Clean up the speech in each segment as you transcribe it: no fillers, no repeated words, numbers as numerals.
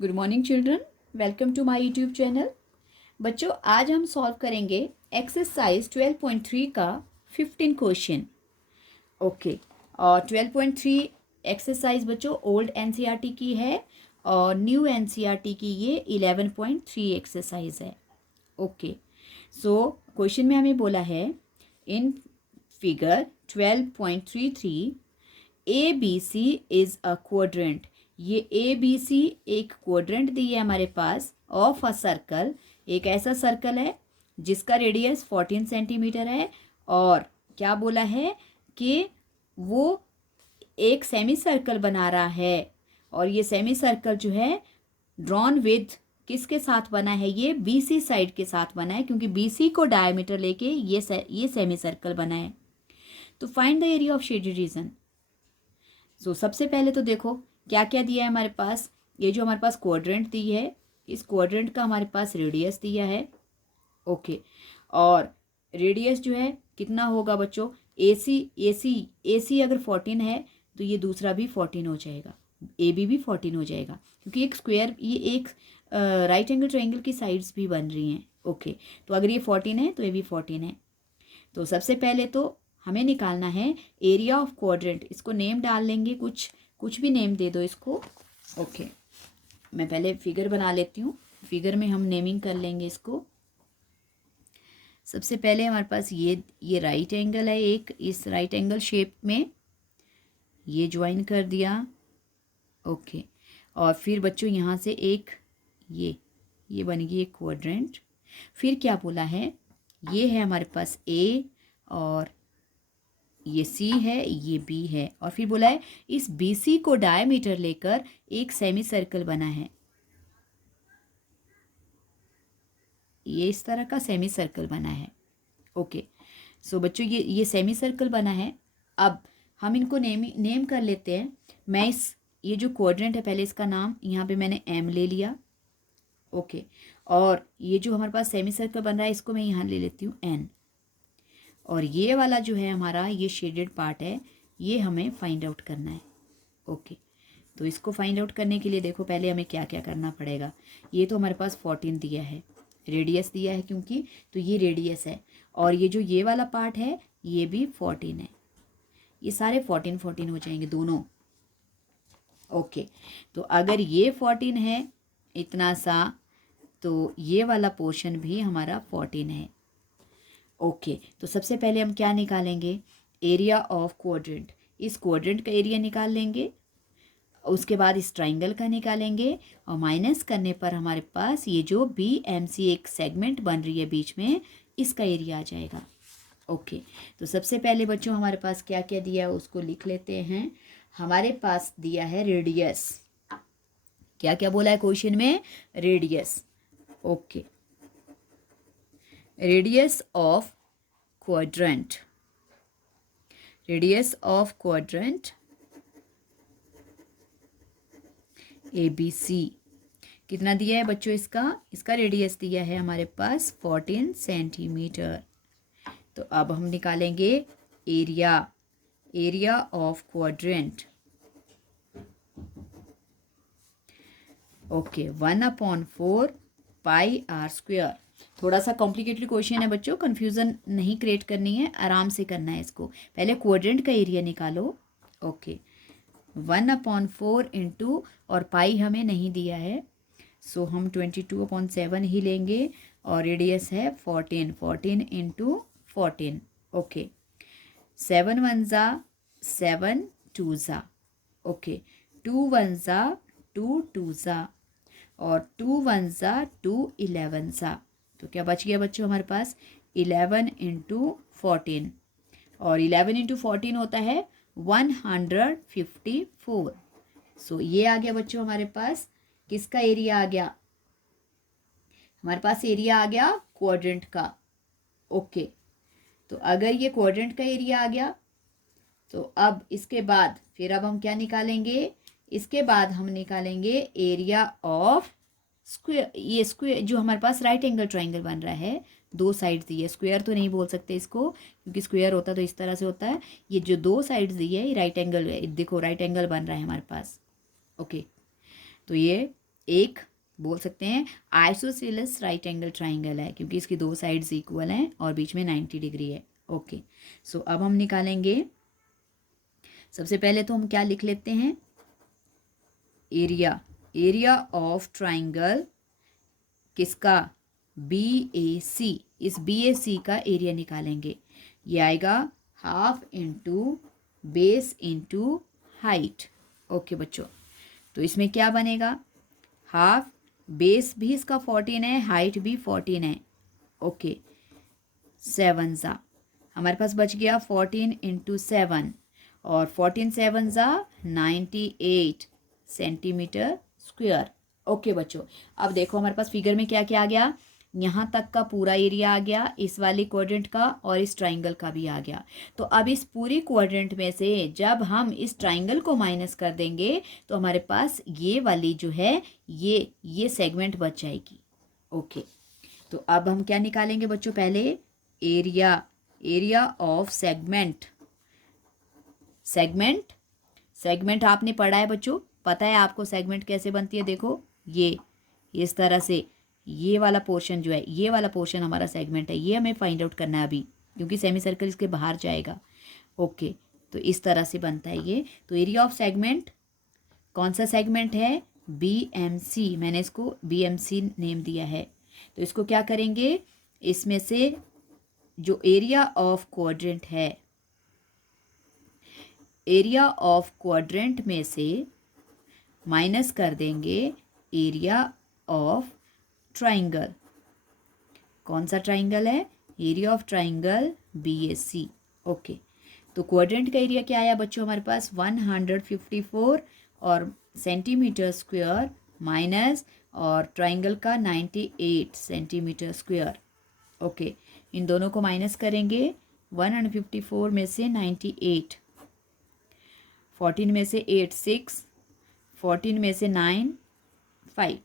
Good morning children, welcome to my YouTube channel. बच्चों, आज हम सॉल्व करेंगे एक्सरसाइज 12.3 का 15 क्वेश्चन। ओके, और 12.3 एक्सरसाइज बच्चों ओल्ड एनसीईआरटी की है और न्यू एनसीईआरटी की ये 11.3 एक्सरसाइज है। ओके, सो क्वेश्चन में हमें बोला है in figure 12.33 ABC is a quadrant. ये ABC एक क्वाड्रेंट दी है हमारे पास ऑफ अ सर्कल। एक ऐसा सर्कल है जिसका रेडियस 14 सेंटीमीटर है और क्या बोला है कि वो एक सेमी सर्कल बना रहा है और ये सेमी सर्कल जो है ड्रॉन विद किसके साथ बना है, ये BC साइड के साथ बना है क्योंकि BC को डायमीटर लेके ये सेमी सर्कल बना है। तो find the area of shaded region. So सबसे पहले तो देखो क्या क्या दिया है हमारे पास। ये जो हमारे पास क्वाड्रेंट दी है, इस क्वाड्रेंट का हमारे पास रेडियस दिया है। ओके, और रेडियस जो है कितना होगा बच्चों, AC अगर 14 है तो ये दूसरा भी 14 हो जाएगा, AB भी 14 हो जाएगा क्योंकि एक स्क्वायर, ये एक राइट एंगल ट्रायंगल की साइड्स भी बन रही हैं। ओके, तो अगर ये 14 है तो ये भी 14 है। तो सबसे पहले तो हमें निकालना है एरिया ऑफ क्वाड्रेंट। इसको नेम डाल लेंगे, कुछ भी नेम दे दो इसको। ओके, मैं पहले फिगर बना लेती हूँ, फिगर में हम नेमिंग कर लेंगे इसको। सबसे पहले हमारे पास ये राइट एंगल है, एक इस राइट एंगल शेप में ये ज्वाइन कर दिया। ओके, और फिर बच्चों यहाँ से एक ये बन गई एक क्वाड्रेंट। फिर क्या बोला है, ये है हमारे पास A और ये C है, ये B है, और फिर बोला है इस BC को डायमीटर लेकर एक सेमी सर्कल बना है। ये इस तरह का सेमी सर्कल बना है। ओके, सो बच्चों ये सेमी सर्कल बना है। अब हम इनको नेम कर लेते हैं। मैं ये जो क्वाड्रेंट है पहले इसका नाम यहाँ पे मैंने M ले लिया। ओके, और ये जो हमारे पास सेमी सर्कल बन रहा है इसको मैं यहाँ ले लेती हूँ N। और ये वाला जो है हमारा ये शेडेड पार्ट है, ये हमें फाइंड आउट करना है। ओके, तो इसको फाइंड आउट करने के लिए देखो पहले हमें क्या क्या करना पड़ेगा। ये तो हमारे पास 14 दिया है, रेडियस दिया है क्योंकि, तो ये रेडियस है, और ये जो ये वाला पार्ट है ये भी 14 है। ये सारे 14 हो जाएंगे दोनों। ओके, तो अगर ये 14 है इतना सा, तो ये वाला पोर्शन भी हमारा 14 है। ओके, तो सबसे पहले हम क्या निकालेंगे, एरिया ऑफ क्वाड्रेंट। इस क्वाड्रेंट का एरिया निकाल लेंगे, उसके बाद इस ट्राइंगल का निकालेंगे, और माइनस करने पर हमारे पास ये जो BMC एक सेगमेंट बन रही है बीच में, इसका एरिया आ जाएगा। ओके, तो सबसे पहले बच्चों हमारे पास क्या क्या दिया है उसको लिख लेते हैं। हमारे पास दिया है रेडियस। क्या क्या बोला है क्वेश्चन में, radius. Okay, radius of quadrant, radius of quadrant ABC कितना दिया है बच्चों, इसका रेडियस दिया है हमारे पास 14 सेंटीमीटर। तो अब हम निकालेंगे area of quadrant. Okay, 1/4 πr²। थोड़ा सा कॉम्प्लिकेटेड क्वेश्चन है बच्चों, कंफ्यूजन नहीं क्रिएट करनी है, आराम से करना है इसको। पहले क्वाड्रेंट का एरिया निकालो। ओके, 1/4 इंटू, और पाई हमें नहीं दिया है, सो हम 22/7 ही लेंगे, और रेडियस है 14 इंटू 14। ओके, 7 1 ज़ा 7 2 ज़ा। ओके, 2 1 ज़ा 2 2 ज़ा, और 2 1 ज़ा 2 11 ज़ा। तो क्या बच गया बच्चों हमारे पास 11 इंटू 14, और 11 इंटू 14 होता है 154। सो ये आ गया बच्चों हमारे पास किसका एरिया आ गया, हमारे पास एरिया आ गया क्वाड्रेंट का। ओके, तो अगर ये क्वाड्रेंट का एरिया आ गया तो अब इसके बाद फिर अब हम क्या निकालेंगे, इसके बाद हम निकालेंगे एरिया ऑफ स्क्वायर। ये स्क्वायर जो हमारे पास राइट एंगल ट्राइंगल बन रहा है, दो साइड्स दी है, स्क्वायर तो नहीं बोल सकते इसको क्योंकि स्क्वायर होता तो इस तरह से होता है। ये जो दो साइड्स दी है ये राइट एंगल है, देखो राइट एंगल बन रहा है हमारे पास। ओके, तो ये एक बोल सकते हैं आइसोसेलेस राइट एंगल ट्राइंगल है, क्योंकि इसकी दो साइड्स इक्वल हैं और बीच में 90 डिग्री है। ओके, सो अब हम निकालेंगे। सबसे पहले तो हम क्या लिख लेते हैं, एरिया ऑफ ट्राइंगल किसका, बी ए सी, इस बी ए सी का एरिया निकालेंगे। ये आएगा half into base into height. Okay बच्चों, तो इसमें क्या बनेगा, हाफ, बेस भी इसका 14 है, हाइट भी 14 है। ओके, 7 ज़ा हमारे पास बच गया 14 इंटू 7, और 14 7 ज़ा 98 सेंटीमीटर स्क्वायर। ओके बच्चों, अब देखो हमारे पास फिगर में क्या क्या आ गया, यहाँ तक का पूरा एरिया आ गया इस वाली क्वाड्रेंट का, और इस ट्राइंगल का भी आ गया। तो अब इस पूरी क्वाड्रेंट में से जब हम इस ट्राइंगल को माइनस कर देंगे तो हमारे पास ये वाली जो है ये सेगमेंट बच जाएगी। ओके, तो अब हम क्या निकालेंगे बच्चों, पहले एरिया ऑफ सेगमेंट आपने पढ़ा है बच्चों, पता है आपको सेगमेंट कैसे बनती है। देखो ये इस तरह से, ये वाला पोर्शन जो है, ये वाला पोर्शन हमारा सेगमेंट है, ये हमें फाइंड आउट करना है अभी, क्योंकि सेमी सर्कल इसके बाहर जाएगा। ओके, तो इस तरह से बनता है ये। तो एरिया ऑफ सेगमेंट, कौन सा सेगमेंट है, बी एम सी, मैंने इसको बी एम सी नेम दिया है। तो इसको क्या करेंगे, इसमें से जो एरिया ऑफ क्वाड्रेंट है, एरिया ऑफ क्वाड्रेंट में से माइनस कर देंगे एरिया ऑफ ट्राइंगल। कौन सा ट्राइंगल है, area of triangle B A C. Okay, तो क्वाड्रेंट का एरिया क्या आया बच्चों हमारे पास 154 और सेंटीमीटर स्क्वायर, माइनस और ट्राइंगल का 98 सेंटीमीटर स्क्वायर। ओके, इन दोनों को माइनस करेंगे, 154 में से 98, 14 में से 8 6, 14 में से 9 5।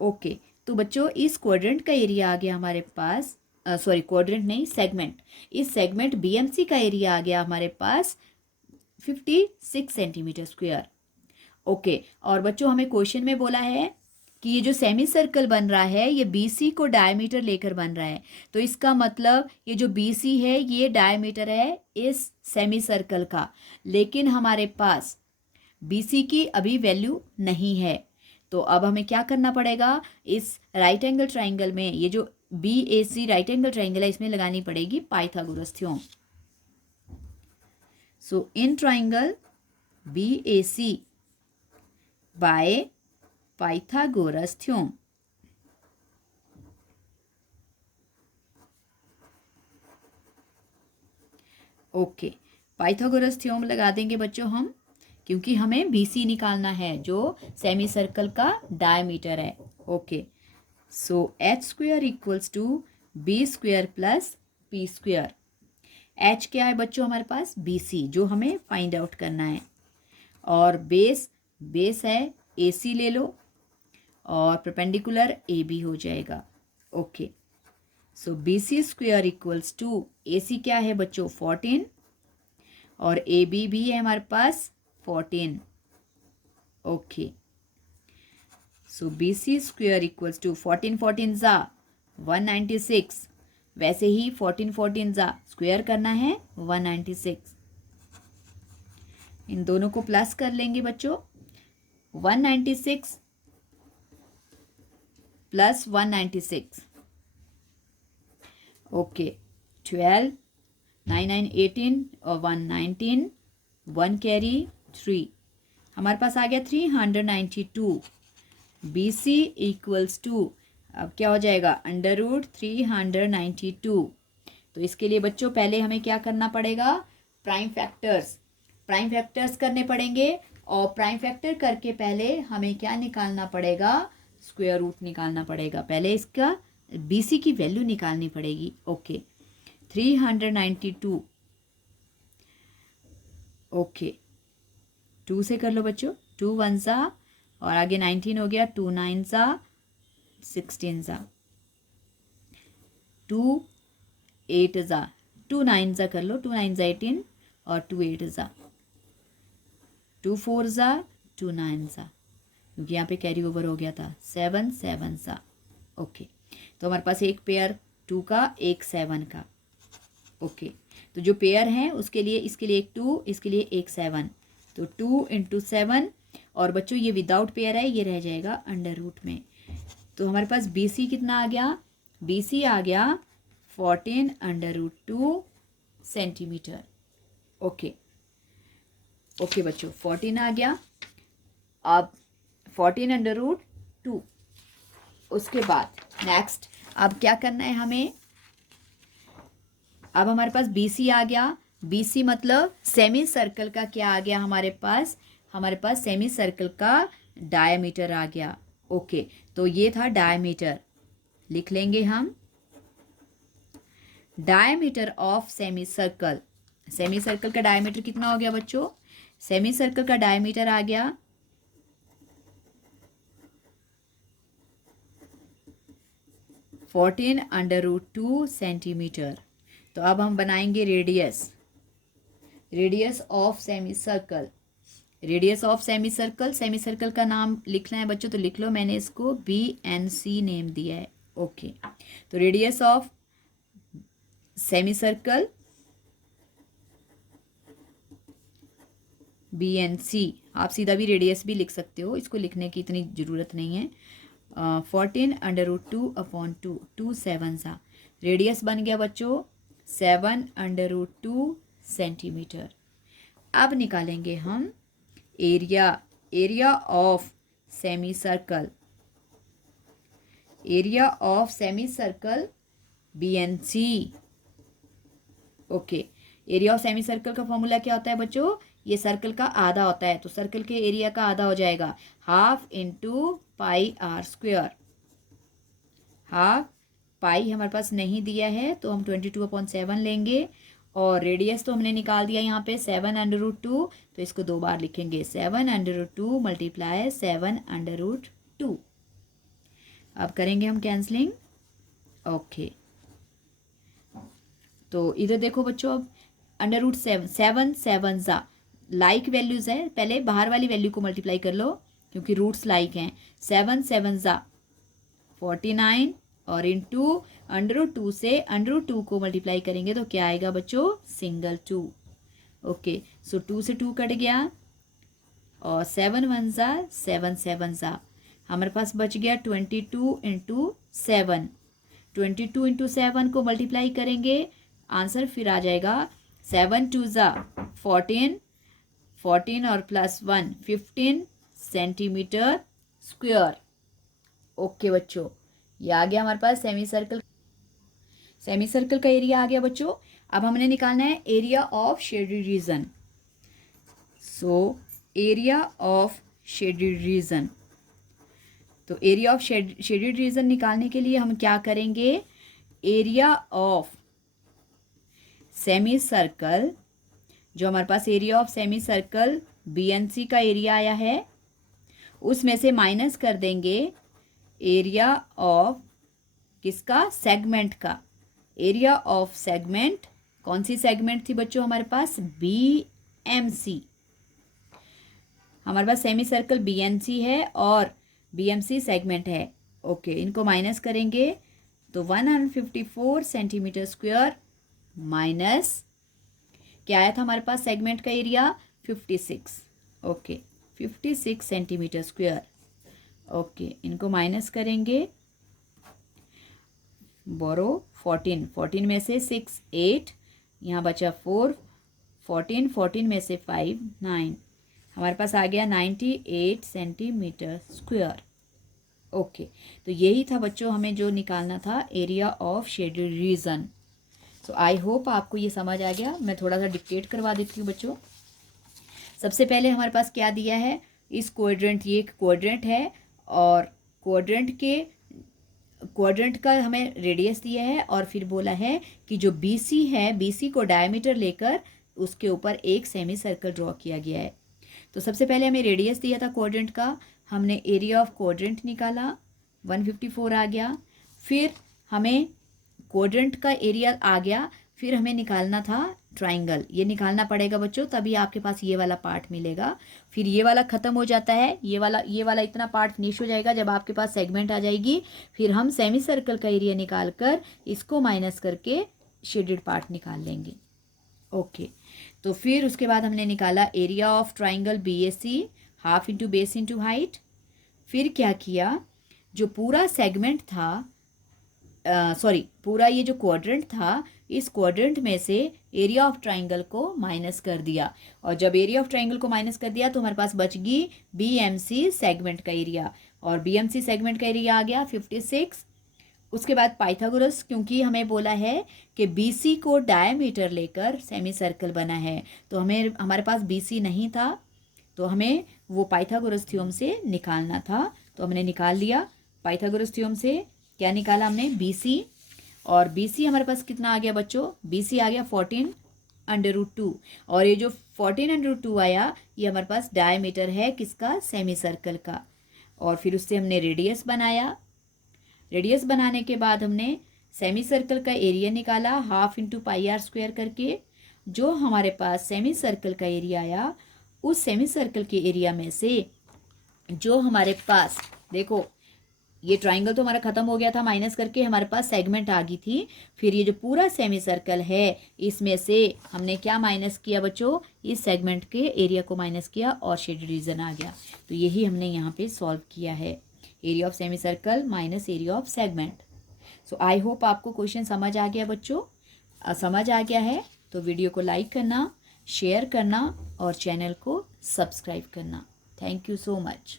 ओके, तो बच्चों इस क्वाड्रेंट का एरिया आ गया हमारे पास, सॉरी क्वाड्रेंट नहीं, सेगमेंट, इस सेगमेंट बीएमसी का एरिया आ गया हमारे पास 56 सेंटीमीटर स्क्वायर। ओके, और बच्चों हमें क्वेश्चन में बोला है कि ये जो सेमी सर्कल बन रहा है ये बीसी को डायमीटर लेकर बन रहा है, तो इसका मतलब ये जो बीसी है ये डायमीटर है इस सेमी सर्कल का, लेकिन हमारे पास बीसी की अभी वैल्यू नहीं है। तो अब हमें क्या करना पड़ेगा, इस राइट एंगल ट्राइंगल में ये जो B A C right angle triangle है इसमें लगानी पड़ेगी Pythagoras theorem. So in triangle B A C by Pythagoras theorem. Okay, Pythagoras theorem लगा देंगे बच्चों हम, क्योंकि हमें BC निकालना है जो सेमी सर्कल का डायमीटर है। Okay, so h square equals to B square plus P square. h क्या है बच्चों हमारे पास, BC, जो हमें फाइंड आउट करना है, और बेस है AC ले लो, और परपेंडिकुलर AB हो जाएगा। Okay, so BC square equals to AC क्या है बच्चों 14, और AB भी है हमारे पास 14। Okay, so BC square equals to 14 14 ज़ा 196, वैसे ही 14 14 ज़ा स्क्वायर करना है 196, इन दोनों को प्लस कर लेंगे बच्चों, 196 प्लस 196। ओके, 12 9 9 18 और 1 19, 1 कैरी 3, हमारे पास आ गया 392। BC इक्वल्स टू, अब क्या हो जाएगा अंडर रूट 392। तो इसके लिए बच्चों पहले हमें क्या करना पड़ेगा, प्राइम फैक्टर्स करने पड़ेंगे, और प्राइम फैक्टर करके पहले हमें क्या निकालना पड़ेगा, स्क्वायर रूट निकालना पड़ेगा, पहले इसका BC की वैल्यू निकालनी पड़ेगी। ओके, 392, ओके 2 से कर लो बच्चों, 2 1 ज़ा और आगे 19 हो गया, 2 9 ज़ा 16 ज़ा, 2 8 ज़ा, 2 9 ज़ा कर लो, 2 9 ज़ा 18 और 2 8 ज़ा, 2 4 ज़ा 2 9 ज़ा, क्योंकि यहाँ पे कैरी ओवर हो गया था। 7 7 सा। ओके, तो हमारे पास एक पेयर 2 का, एक 7 का। ओके, तो जो पेयर हैं उसके लिए, इसके लिए एक 2, इसके लिए एक 7, तो 2 × 7। और बच्चों ये विदाउट पेयर है, ये रह जाएगा अंडर रूट में। तो हमारे पास BC कितना आ गया? BC आ गया 14√2 सेंटीमीटर। ओके ओके बच्चों, 14 आ गया। अब 14√2। उसके बाद नेक्स्ट अब क्या करना है हमें? अब हमारे पास BC आ गया। BC मतलब सेमी सर्कल का क्या आ गया हमारे पास? हमारे पास सेमी सर्कल का डायमीटर आ गया। ओके, तो ये था डायमीटर, लिख लेंगे हम। Diameter of semi circle. Semi circle का डायमीटर कितना हो गया बच्चों? सेमी सर्कल का डायमीटर आ गया 14√2 सेंटीमीटर। तो अब हम बनाएंगे radius. Radius of semi circle. Radius of semi circle, semi circle का नाम लिखना है बच्चों तो लिख लो, मैंने इसको BNC नेम दिया है। ओके, तो radius of semi circle BNC। आप सीधा भी रेडियस भी लिख सकते हो, इसको लिखने की इतनी ज़रूरत नहीं है। 14√2/2, 2 7 सा। रेडियस बन गया बच्चों 7√2 सेंटीमीटर। अब निकालेंगे हम area. Area of semi circle. Area of semi circle BNC। Okay, area of semi circle का फॉर्मूला क्या होता है बच्चों? ये सर्कल का आधा होता है, तो सर्कल के एरिया का आधा हो जाएगा 1/2 × πr²। हाफ पाई हमारे पास नहीं दिया है तो हम 22/7 लेंगे। और रेडियस तो हमने निकाल दिया यहाँ पे 7√2, तो इसको 2 बार लिखेंगे 7√2 × 7√2। अब करेंगे हम कैंसलिंग। ओके, तो इधर देखो बच्चों, अब √7, 7 7 ज़ा लाइक वैल्यूज़ है, पहले बाहर वाली वैल्यू को मल्टीप्लाई कर लो क्योंकि रूट्स लाइक हैं। 7 7 ज़ा 49 और इंटू √2 से √2 को मल्टीप्लाई करेंगे तो क्या आएगा बच्चों? सिंगल 2। ओके, सो 2 से 2 कट गया और 7 1 ज़ा 7 7 ज़ा हमारे पास बच गया 22 × 7। 22 × 7 को मल्टीप्लाई करेंगे, आंसर फिर आ जाएगा 7 2 ज़ा 14, 14 और +1 15 सेंटीमीटर स्क्वायर। ओके बच्चों, ये आ गया हमारे पास सेमी सर्कल। सेमी सर्कल का एरिया आ गया बच्चों। अब हमने निकालना है area of shaded region. So area of shaded reason, तो एरिया ऑफ शेडेड रीजन निकालने के लिए हम क्या करेंगे? एरिया ऑफ सेमी सर्कल, जो हमारे पास area of semi circle BNC का एरिया आया है, उसमें से माइनस कर देंगे एरिया ऑफ किसका? सेगमेंट का। एरिया ऑफ सेगमेंट, कौन सी सेगमेंट थी बच्चों हमारे पास? BMC। हमारे पास सेमी सर्कल BNC है और BMC सेगमेंट है। ओके, इनको माइनस करेंगे तो 154 सेंटीमीटर स्क्वायर माइनस क्या आया था हमारे पास? सेगमेंट का area 56। Okay, 56 centimetre square. Okay, इनको माइनस करेंगे, बोरो 14, 14 में से 6 8, यहाँ बचा 4, 14 14 में से 5 9, हमारे पास आ गया 98 सेंटीमीटर स्क्वायर। ओके, तो यही था बच्चों हमें जो निकालना था, area of shaded region. So I hope आपको ये समझ आ गया। मैं थोड़ा सा डिक्टेट करवा देती हूँ बच्चों। सबसे पहले हमारे पास क्या दिया है? इस क्वाड्रेंट, ये एक क्वाड्रेंट है और क्वाड्रेंट का हमें रेडियस दिया है और फिर बोला है कि जो BC है, BC को डायमीटर लेकर उसके ऊपर एक सेमी सर्कल ड्रॉ किया गया है। तो सबसे पहले हमें रेडियस दिया था क्वाड्रेंट का, हमने एरिया ऑफ क्वाड्रेंट निकाला, 154 आ गया। फिर हमें क्वाड्रेंट का एरिया आ गया फिर हमें निकालना था ट्राइंगल, ये निकालना पड़ेगा बच्चों, तभी आपके पास ये वाला पार्ट मिलेगा। फिर ये वाला ख़त्म हो जाता है, ये वाला इतना पार्ट फिनिश हो जाएगा जब आपके पास सेगमेंट आ जाएगी। फिर हम सेमी सर्कल का एरिया निकाल कर इसको माइनस करके शेडेड पार्ट निकाल लेंगे। ओके, तो फिर उसके बाद हमने निकाला area of triangle BAC, half into base into height. फिर क्या किया, जो पूरा सेगमेंट था, पूरा ये जो क्वाड्रेंट था, इस क्वाड्रेंट में से एरिया ऑफ ट्राइंगल को माइनस कर दिया। और जब एरिया ऑफ ट्राइंगल को माइनस कर दिया तो हमारे पास बच गई BMC सेगमेंट का एरिया, और BMC सेगमेंट का एरिया आ गया 56। उसके बाद पाइथागोरस, क्योंकि हमें बोला है कि BC को डायमीटर लेकर सेमी सर्कल बना है, तो हमारे पास BC नहीं था, तो हमें वो पाइथागोरस थ्योरम से निकालना था। तो हमने निकाल लिया पाइथागोरस थ्योरम से। क्या निकाला हमने, BC, और BC हमारे पास कितना आ गया बच्चों, BC आ गया 14√2, और ये जो 14√2 आया ये हमारे पास डायमीटर है किसका, सेमी सर्कल का। और फिर उससे हमने रेडियस बनाया। रेडियस बनाने के बाद हमने सेमी सर्कल का एरिया निकाला, हाफ इंटू πr² करके। जो हमारे पास सेमी सर्कल का एरिया आया, उस सेमी सर्कल के एरिया में से जो हमारे पास, देखो ये ट्राइंगल तो हमारा ख़त्म हो गया था, माइनस करके हमारे पास सेगमेंट आ गई थी। फिर ये जो पूरा सेमी सर्कल है इसमें से हमने क्या माइनस किया बच्चों, इस सेगमेंट के एरिया को माइनस किया और शेडेड रीजन आ गया। तो यही हमने यहाँ पे सॉल्व किया है, area of semi circle minus area of segment. So I hope आपको क्वेश्चन समझ आ गया बच्चों। समझ आ गया है तो वीडियो को लाइक करना, शेयर करना और चैनल को सब्सक्राइब करना। Thank you so much.